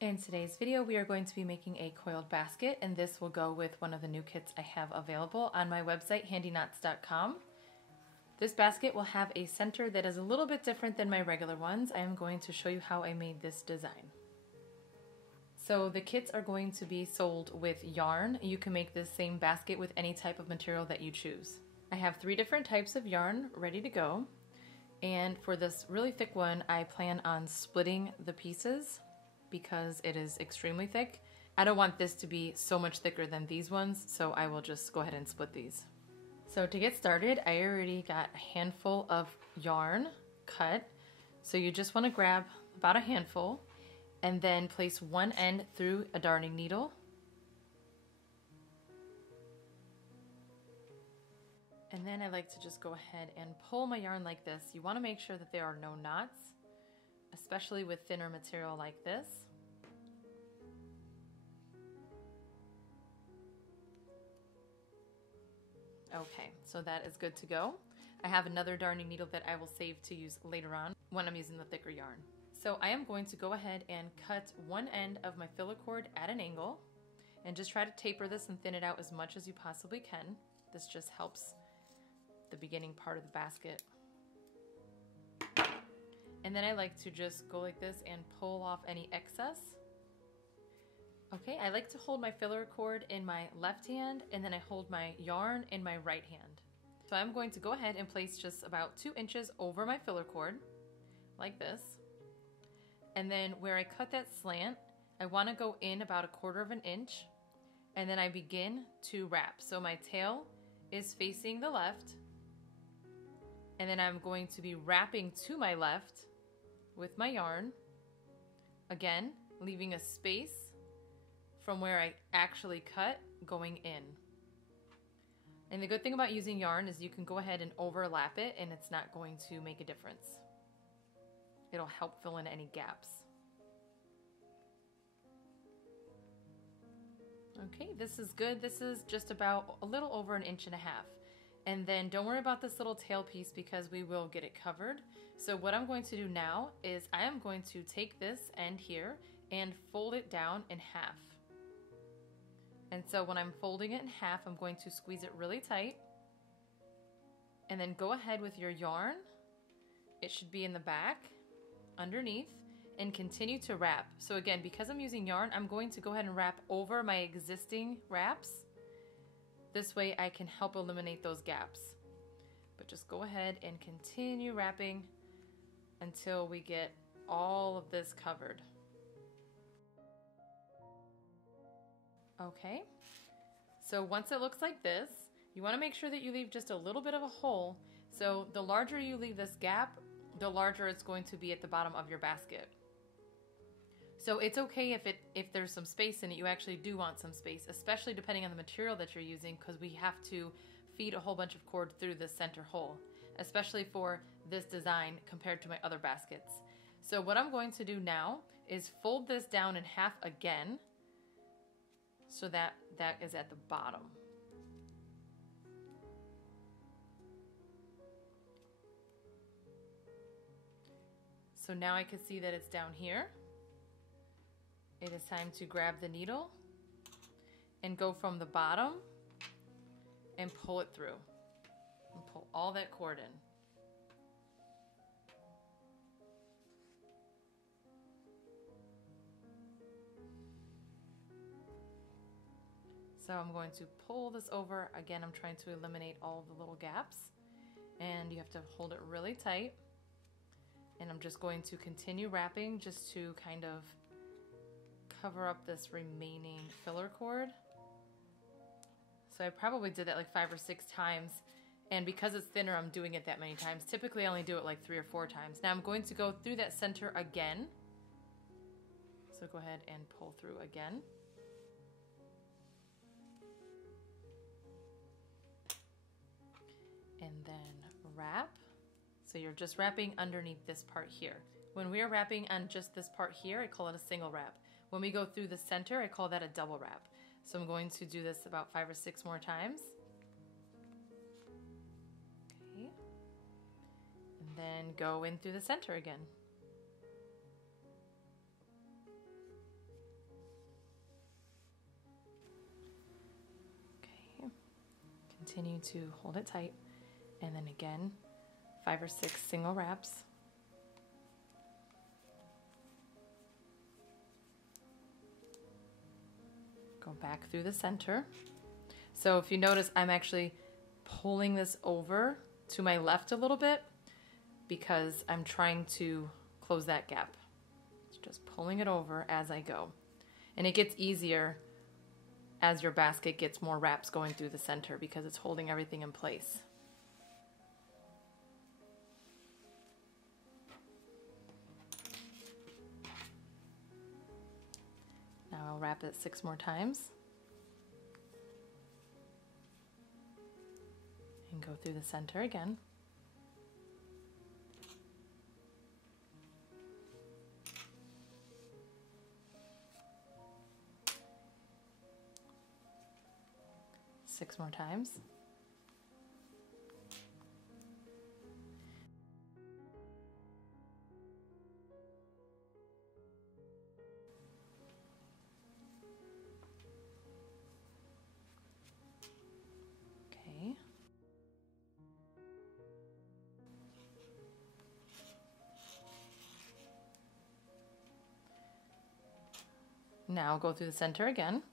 In today's video, we are going to be making a coiled basket, and this will go with one of the new kits I have available on my website, handyknots.com. This basket will have a center that is a little bit different than my regular ones. I am going to show you how I made this design. So the kits are going to be sold with yarn. You can make this same basket with any type of material that you choose. I have 3 different types of yarn ready to go. And for this really thick one, I plan on splitting the pieces because it is extremely thick. I don't want this to be so much thicker than these ones, so I will just go ahead and split these. So to get started, I already got a handful of yarn cut. So you just want to grab about a handful and then place one end through a darning needle. And then I like to just go ahead and pull my yarn like this. You want to make sure that there are no knots, especially with thinner material like this. Okay, so that is good to go. I have another darning needle that I will save to use later on when I'm using the thicker yarn. So I am going to go ahead and cut one end of my filler cord at an angle and just try to taper this and thin it out as much as you possibly can. This just helps the beginning part of the basket. And then I like to just go like this and pull off any excess. Okay, I like to hold my filler cord in my left hand and then I hold my yarn in my right hand. So I'm going to go ahead and place just about 2 inches over my filler cord, like this. And then where I cut that slant, I want to go in about 1/4 inch, and then I begin to wrap. So my tail is facing the left, and then I'm going to be wrapping to my left with my yarn, again leaving a space from where I actually cut going in. And the good thing about using yarn is you can go ahead and overlap it and it's not going to make a difference. It'll help fill in any gaps. Okay, this is good. This is just about a little over 1.5 inches. And then don't worry about this little tail piece because we will get it covered. So what I'm going to do now is I am going to take this end here and fold it down in half. And so when I'm folding it in half, I'm going to squeeze it really tight. And then go ahead with your yarn. It should be in the back, underneath, and continue to wrap. So again, because I'm using yarn, I'm going to go ahead and wrap over my existing wraps. This way I can help eliminate those gaps. But just go ahead and continue wrapping until we get all of this covered. Okay, so once it looks like this, you want to make sure that you leave just a little bit of a hole. So the larger you leave this gap, the larger it's going to be at the bottom of your basket. So it's okay if there's some space in it. You actually do want some space, especially depending on the material that you're using, because we have to feed a whole bunch of cord through this center hole, especially for this design compared to my other baskets. So what I'm going to do now is fold this down in half again so that is at the bottom. So now I can see that it's down here. It is time to grab the needle and go from the bottom and pull it through. And pull all that cord in. So I'm going to pull this over. Again, I'm trying to eliminate all the little gaps. And you have to hold it really tight. And I'm just going to continue wrapping just to kind of cover up this remaining filler cord. So I probably did that like 5 or 6 times, and because it's thinner, I'm doing it that many times. Typically I only do it like 3 or 4 times. Now I'm going to go through that center again. So go ahead and pull through again. And then wrap. So you're just wrapping underneath this part here. When we are wrapping on just this part here, I call it a single wrap. When we go through the center, I call that a double wrap. So I'm going to do this about 5 or 6 more times. Okay. And then go in through the center again. continue to hold it tight. And then again, 5 or 6 single wraps. Go back through the center. So if you notice, I'm actually pulling this over to my left a little bit because I'm trying to close that gap. Just pulling it over as I go. And it gets easier as your basket gets more wraps going through the center because it's holding everything in place. Now I'll wrap it 6 more times. And go through the center again. Six more times. Okay. Now go through the center again.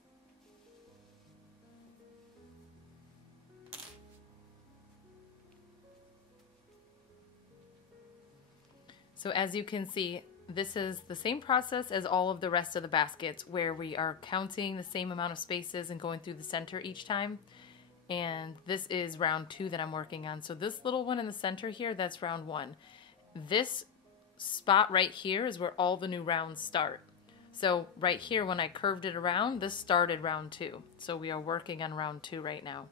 So as you can see, this is the same process as all of the rest of the baskets where we are counting the same amount of spaces and going through the center each time. And this is round 2 that I'm working on. So this little one in the center here, that's round 1. This spot right here is where all the new rounds start. So right here, when I curved it around, this started round 2. So we are working on round 2 right now.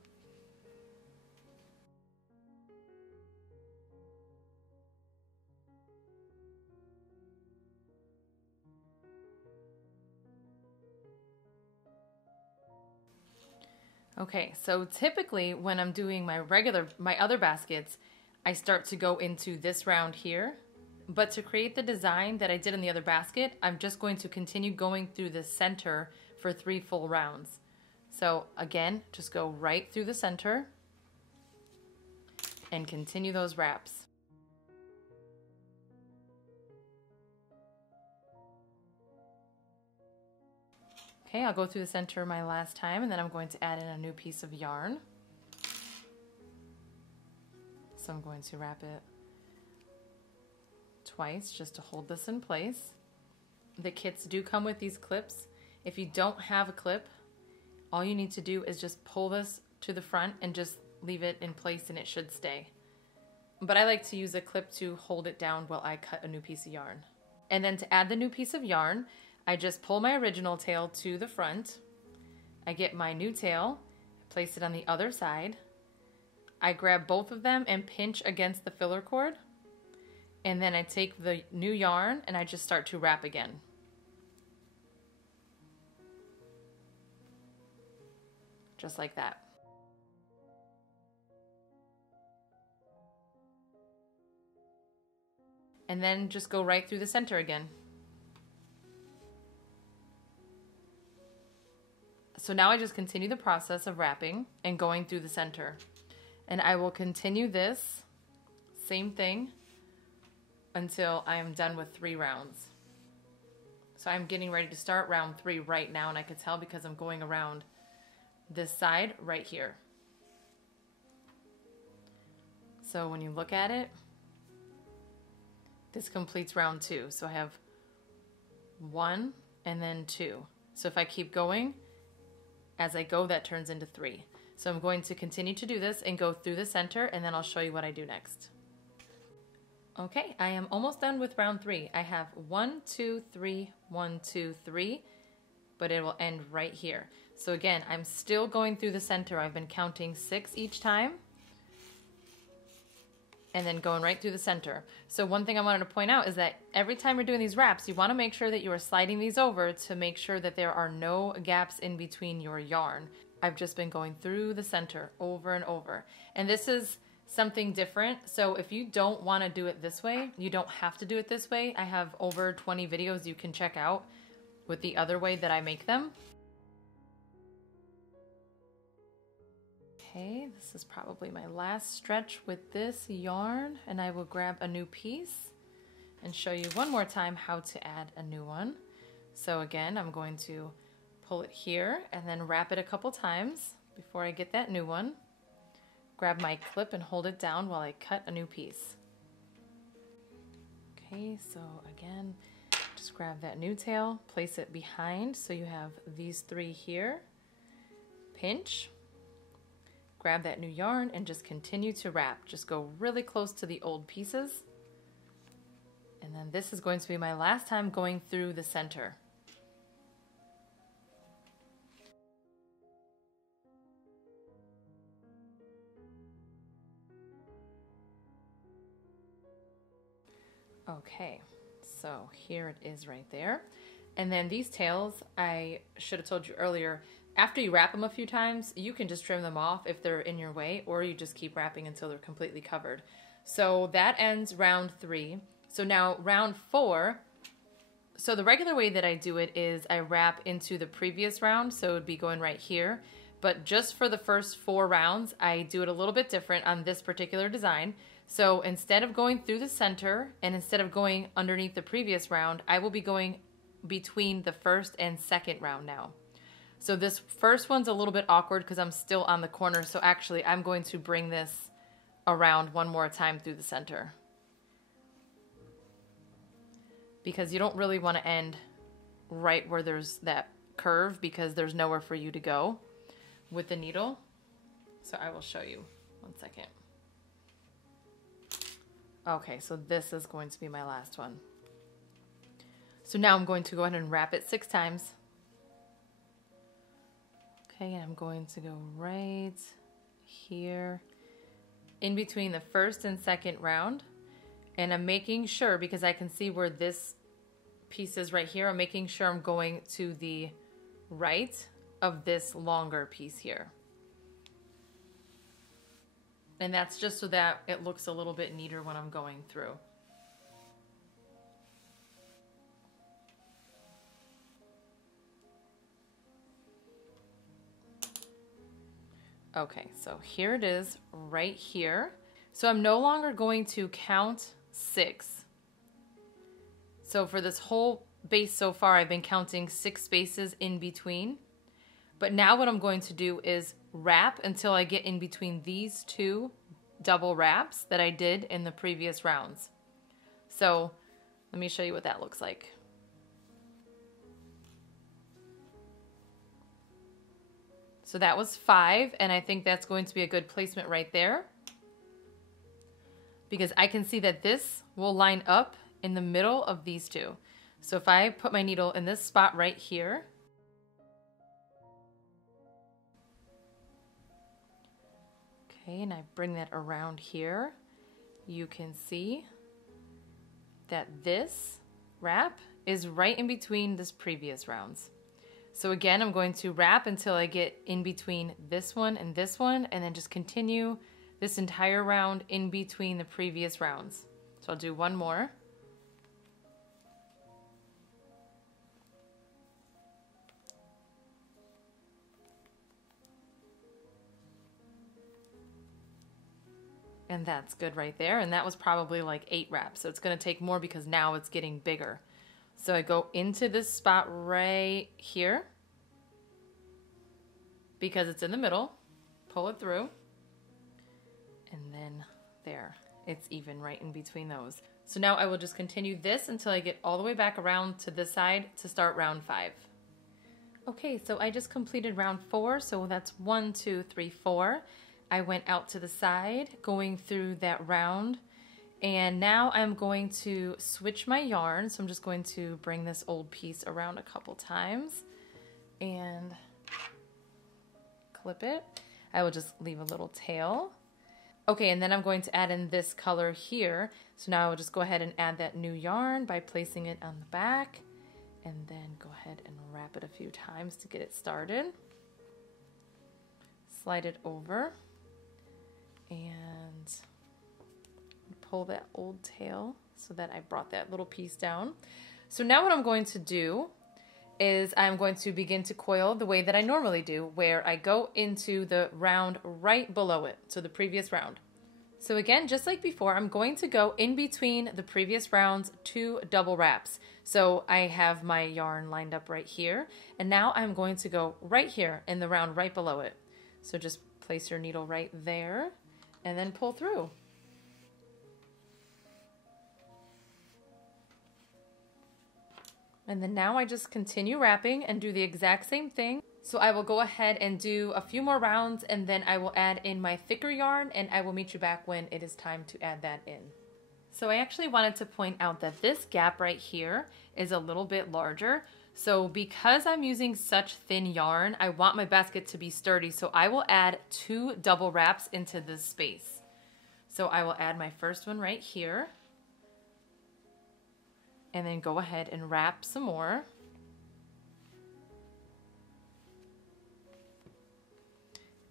Okay, so typically when I'm doing my other baskets, I start to go into this round here. But to create the design that I did in the other basket, I'm just going to continue going through the center for 3 full rounds. So again, just go right through the center and continue those wraps. Okay, I'll go through the center my last time, and then I'm going to add in a new piece of yarn. So I'm going to wrap it twice just to hold this in place. The kits do come with these clips. If you don't have a clip, all you need to do is just pull this to the front and just leave it in place and it should stay. But I like to use a clip to hold it down while I cut a new piece of yarn. And then to add the new piece of yarn, I just pull my original tail to the front. I get my new tail, place it on the other side. I grab both of them and pinch against the filler cord. And then I take the new yarn and I just start to wrap again. Just like that. And then just go right through the center again. So now I just continue the process of wrapping and going through the center. And I will continue this same thing until I am done with 3 rounds. So I'm getting ready to start round 3 right now, and I can tell because I'm going around this side right here. So when you look at it, this completes round 2. So I have 1 and then 2. So if I keep going, as I go, that turns into 3. So I'm going to continue to do this and go through the center, and then I'll show you what I do next. Okay, I am almost done with round 3. I have 1, 2, 3, 1, 2, 3, but it will end right here. So again, I'm still going through the center. I've been counting 6 each time, and then going right through the center. So one thing I wanted to point out is that every time you're doing these wraps, you want to make sure that you are sliding these over to make sure that there are no gaps in between your yarn. I've just been going through the center over and over. And this is something different. So if you don't want to do it this way, you don't have to do it this way. I have over 20 videos you can check out with the other way that I make them. Okay, this is probably my last stretch with this yarn, and I will grab a new piece and show you one more time how to add a new one. So again, I'm going to pull it here and then wrap it a couple times before I get that new one. Grab my clip and hold it down while I cut a new piece. Okay, so again, just grab that new tail, place it behind so you have these three here. Pinch, grab that new yarn and just continue to wrap. Just go really close to the old pieces. And then this is going to be my last time going through the center. Okay, so here it is right there. And then these tails, I should have told you earlier, after you wrap them a few times, you can just trim them off if they're in your way, or you just keep wrapping until they're completely covered. So that ends round 3. So now round 4, so the regular way that I do it is I wrap into the previous round, so it would be going right here. But just for the first 4 rounds, I do it a little bit different on this particular design. So instead of going through the center and instead of going underneath the previous round, I will be going between the first and second round now. So this first one's a little bit awkward because I'm still on the corner. So actually I'm going to bring this around one more time through the center, because you don't really want to end right where there's that curve because there's nowhere for you to go with the needle. So I will show you one second. Okay, so this is going to be my last one. So now I'm going to go ahead and wrap it 6 times. Okay, and I'm going to go right here in between the first and second round. And I'm making sure, because I can see where this piece is right here, I'm making sure I'm going to the right of this longer piece here. And that's just so that it looks a little bit neater when I'm going through. Okay, so here it is right here. So I'm no longer going to count 6. So for this whole base so far, I've been counting 6 spaces in between. But now what I'm going to do is wrap until I get in between these 2 double wraps that I did in the previous rounds. So let me show you what that looks like. So that was 5, and I think that's going to be a good placement right there, because I can see that this will line up in the middle of these 2. So if I put my needle in this spot right here, okay, and I bring that around here, you can see that this wrap is right in between this previous rounds. So again, I'm going to wrap until I get in between this one, and then just continue this entire round in between the previous rounds. So I'll do one more. And that's good right there. And that was probably like 8 wraps. So it's going to take more because now it's getting bigger. So I go into this spot right here because it's in the middle, pull it through, and then there, it's even right in between those. So now I will just continue this until I get all the way back around to this side to start round 5. Okay, so I just completed round 4, so that's 1, 2, 3, 4. I went out to the side going through that round, and now I'm going to switch my yarn. So I'm just going to bring this old piece around a couple times and clip it. I will just leave a little tail. Okay, and then I'm going to add in this color here. So now I will just go ahead and add that new yarn by placing it on the back, and then go ahead and wrap it a few times to get it started. Slide it over and pull that old tail so that I brought that little piece down. So now what I'm going to do is I'm going to begin to coil the way that I normally do, where I go into the round right below it, so the previous round. So again, just like before, I'm going to go in between the previous rounds 2 double wraps. So I have my yarn lined up right here, and now I'm going to go right here in the round right below it. So just place your needle right there and then pull through. And then now I just continue wrapping and do the exact same thing. So I will go ahead and do a few more rounds, and then I will add in my thicker yarn, and I will meet you back when it is time to add that in. So I actually wanted to point out that this gap right here is a little bit larger. So because I'm using such thin yarn, I want my basket to be sturdy. So I will add 2 double wraps into this space. So I will add my first one right here, and then go ahead and wrap some more.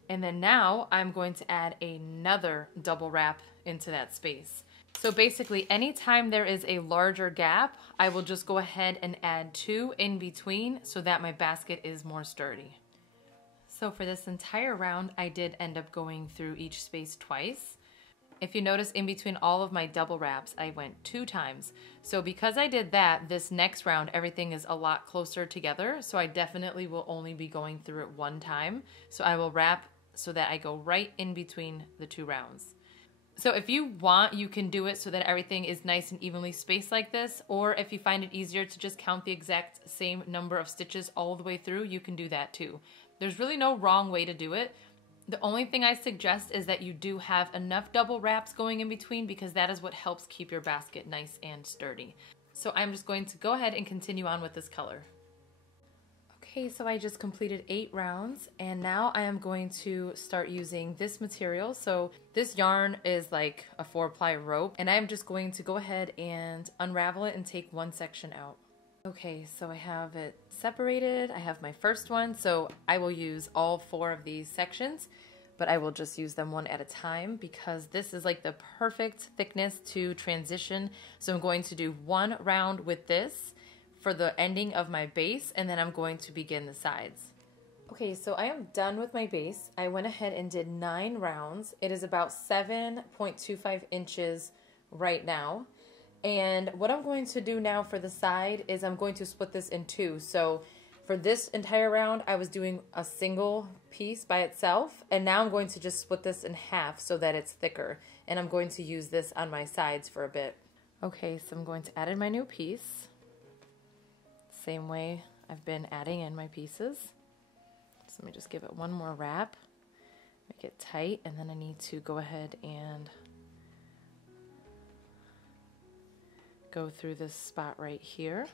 And then now I'm going to add another double wrap into that space. So basically, anytime there is a larger gap, I will just go ahead and add 2 in between so that my basket is more sturdy. So for this entire round, I did end up going through each space twice. If you notice, in between all of my double wraps, I went 2 times. So because I did that, this next round, everything is a lot closer together. So I definitely will only be going through it 1 time. So I will wrap so that I go right in between the 2 rounds. So if you want, you can do it so that everything is nice and evenly spaced like this. Or if you find it easier to just count the exact same number of stitches all the way through, you can do that too. There's really no wrong way to do it. The only thing I suggest is that you do have enough double wraps going in between, because that is what helps keep your basket nice and sturdy. So I'm just going to go ahead and continue on with this color. Okay, so I just completed 8 rounds, and now I am going to start using this material. So this yarn is like a 4-ply rope, and I'm just going to go ahead and unravel it and take one section out. Okay, so I have it separated. I have my first one, so I will use all 4 of these sections, but I will just use them one at a time because this is like the perfect thickness to transition. So I'm going to do 1 round with this for the ending of my base, and then I'm going to begin the sides. Okay, so I am done with my base. I went ahead and did 9 rounds. It is about 7.25 inches right now. And what I'm going to do now for the side is I'm going to split this in 2. So for this entire round, I was doing a single piece by itself, and now I'm going to just split this in half so that it's thicker. And I'm going to use this on my sides for a bit. Okay, so I'm going to add in my new piece. Same way I've been adding in my pieces. So let me just give it one more wrap, make it tight, and then I need to go ahead and go through this spot right here.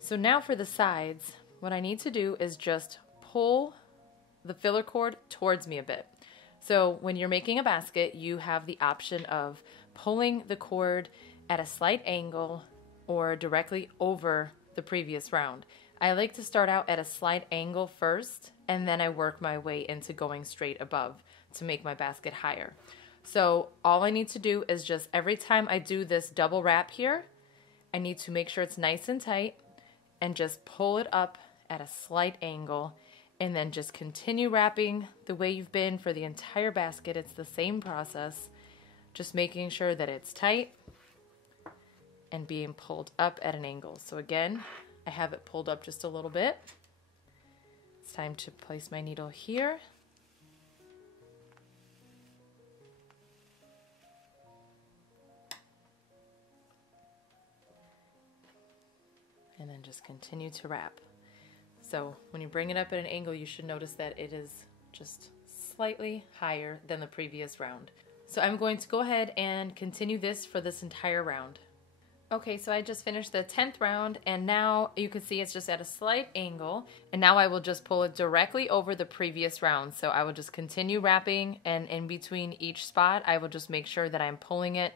So now for the sides, what I need to do is just pull the filler cord towards me a bit. So when you're making a basket, you have the option of pulling the cord at a slight angle or directly over the previous round. I like to start out at a slight angle first, and then I work my way into going straight above to make my basket higher. So all I need to do is just every time I do this double wrap here, I need to make sure it's nice and tight and just pull it up at a slight angle, and then just continue wrapping the way you've been for the entire basket. It's the same process, just making sure that it's tight and being pulled up at an angle. So again, I have it pulled up just a little bit. It's time to place my needle here. And then just continue to wrap. So when you bring it up at an angle, you should notice that it is just slightly higher than the previous round. So I'm going to go ahead and continue this for this entire round. Okay, so I just finished the 10th round, and now you can see it's just at a slight angle, and now I will just pull it directly over the previous round. So I will just continue wrapping, and in between each spot, I will just make sure that I'm pulling it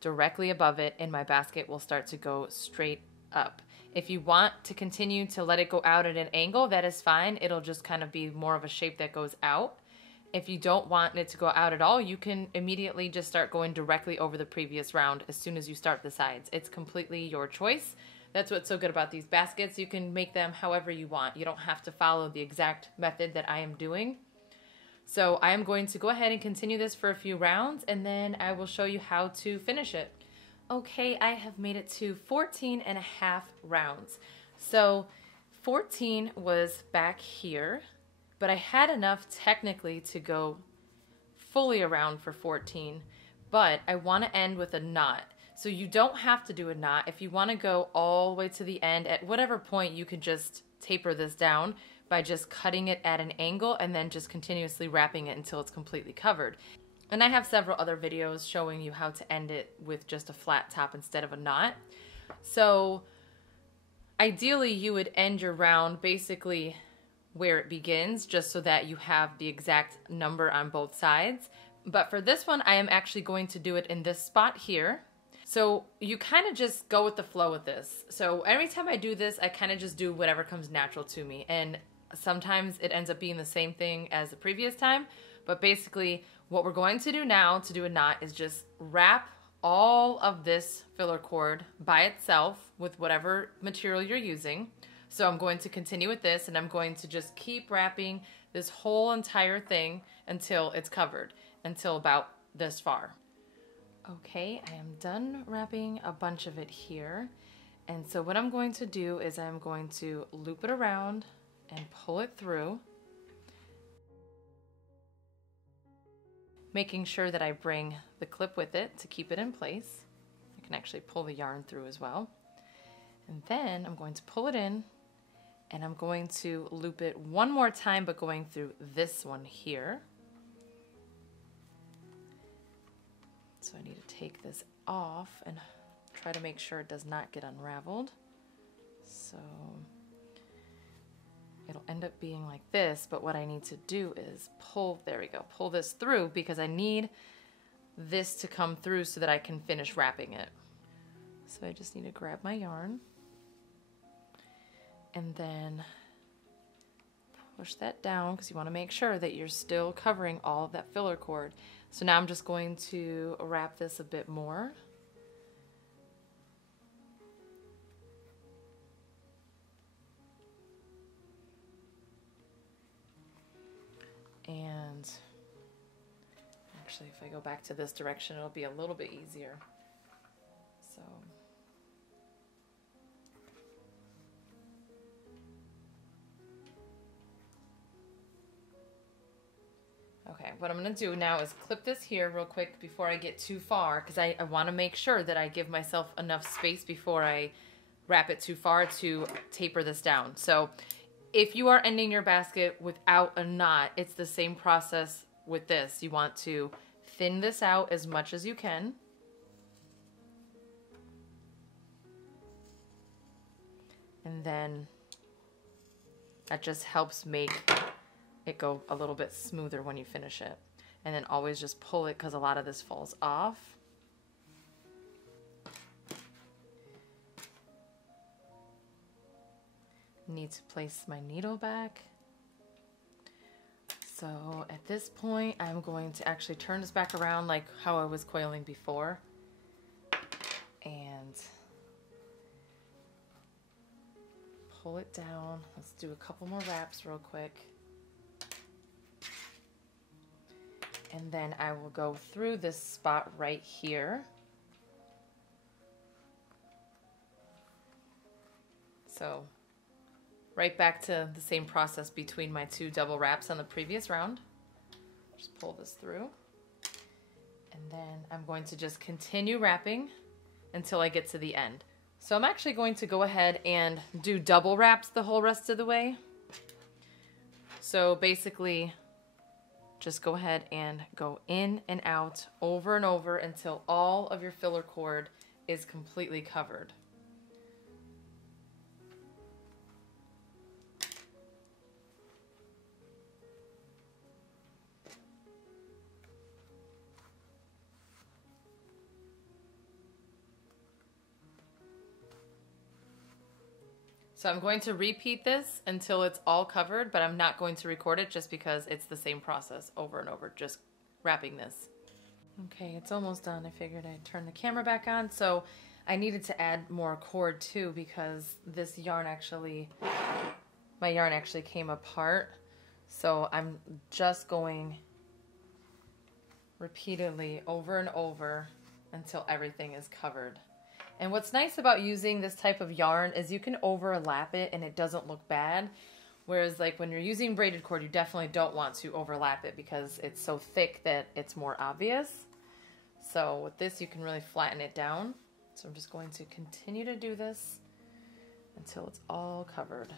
directly above it, and my basket will start to go straight up. If you want to continue to let it go out at an angle, that is fine. It'll just kind of be more of a shape that goes out. If you don't want it to go out at all, you can immediately just start going directly over the previous round as soon as you start the sides. It's completely your choice. That's what's so good about these baskets. You can make them however you want. You don't have to follow the exact method that I am doing. So I am going to go ahead and continue this for a few rounds, and then I will show you how to finish it. Okay, I have made it to 14 and a half rounds. So 14 was back here, but I had enough technically to go fully around for 14, but I want to end with a knot. So you don't have to do a knot. If you want to go all the way to the end, at whatever point you can just taper this down by just cutting it at an angle and then just continuously wrapping it until it's completely covered. And I have several other videos showing you how to end it with just a flat top instead of a knot. So ideally you would end your round basically where it begins, just so that you have the exact number on both sides. But for this one, I am actually going to do it in this spot here. So you kind of just go with the flow with this. So every time I do this, I kind of just do whatever comes natural to me. And sometimes it ends up being the same thing as the previous time. But basically, what we're going to do now to do a knot is just wrap all of this filler cord by itself with whatever material you're using. So I'm going to continue with this, and I'm going to just keep wrapping this whole entire thing until it's covered, until about this far. Okay, I am done wrapping a bunch of it here. And so what I'm going to do is I'm going to loop it around and pull it through, making sure that I bring the clip with it to keep it in place. I can actually pull the yarn through as well. And then I'm going to pull it in, and I'm going to loop it one more time, but going through this one here. So I need to take this off and try to make sure it does not get unraveled. So it'll end up being like this, but what I need to do is pull, there we go, pull this through, because I need this to come through so that I can finish wrapping it. So I just need to grab my yarn and then push that down, because you want to make sure that you're still covering all of that filler cord. So now I'm just going to wrap this a bit more. And actually, if I go back to this direction, it'll be a little bit easier. So okay, what I'm going to do now is clip this here real quick before I get too far, because I want to make sure that I give myself enough space before I wrap it too far to taper this down. So if you are ending your basket without a knot, it's the same process with this. You want to thin this out as much as you can. And then that just helps make it go a little bit smoother when you finish it. And then always just pull it, because a lot of this falls off. Need to place my needle back. So at this point, I'm going to actually turn this back around like how I was coiling before. And pull it down. Let's do a couple more wraps real quick. And then I will go through this spot right here. So right back to the same process between my two double wraps on the previous round. Just pull this through. And then I'm going to just continue wrapping until I get to the end. So I'm actually going to go ahead and do double wraps the whole rest of the way. So basically, just go ahead and go in and out over and over until all of your filler cord is completely covered. So I'm going to repeat this until it's all covered, but I'm not going to record it just because it's the same process over and over, just wrapping this. Okay, it's almost done. I figured I'd turn the camera back on. So I needed to add more cord too because this yarn actually, my yarn actually came apart. So I'm just going repeatedly over and over until everything is covered. And what's nice about using this type of yarn is you can overlap it and it doesn't look bad. Whereas like when you're using braided cord, you definitely don't want to overlap it because it's so thick that it's more obvious. So with this, you can really flatten it down. So I'm just going to continue to do this until it's all covered.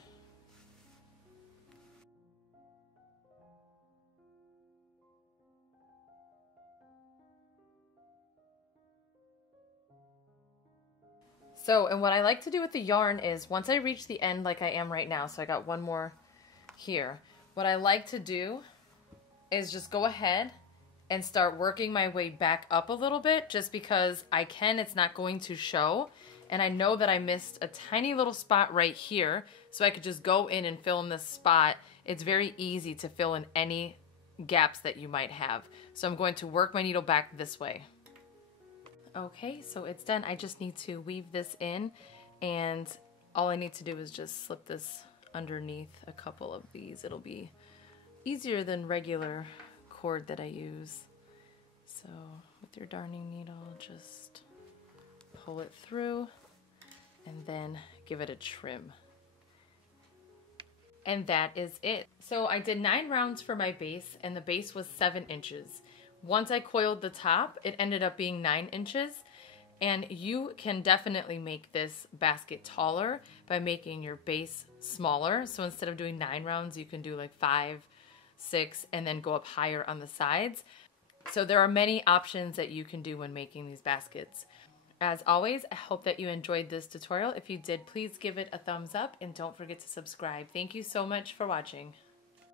So, and what I like to do with the yarn is once I reach the end like I am right now, so I got one more here, what I like to do is just go ahead and start working my way back up a little bit just because I can, it's not going to show. And I know that I missed a tiny little spot right here, so I could just go in and fill in this spot. It's very easy to fill in any gaps that you might have. So I'm going to work my needle back this way. Okay, so it's done. I just need to weave this in, and all I need to do is just slip this underneath a couple of these. It'll be easier than regular cord that I use. So with your darning needle, just pull it through and then give it a trim. And that is it. So I did 9 rounds for my base, and the base was 7 inches. Once I coiled the top, it ended up being 9 inches. And you can definitely make this basket taller by making your base smaller. So instead of doing 9 rounds, you can do like 5, 6, and then go up higher on the sides. So there are many options that you can do when making these baskets. As always, I hope that you enjoyed this tutorial. If you did, please give it a thumbs up and don't forget to subscribe. Thank you so much for watching.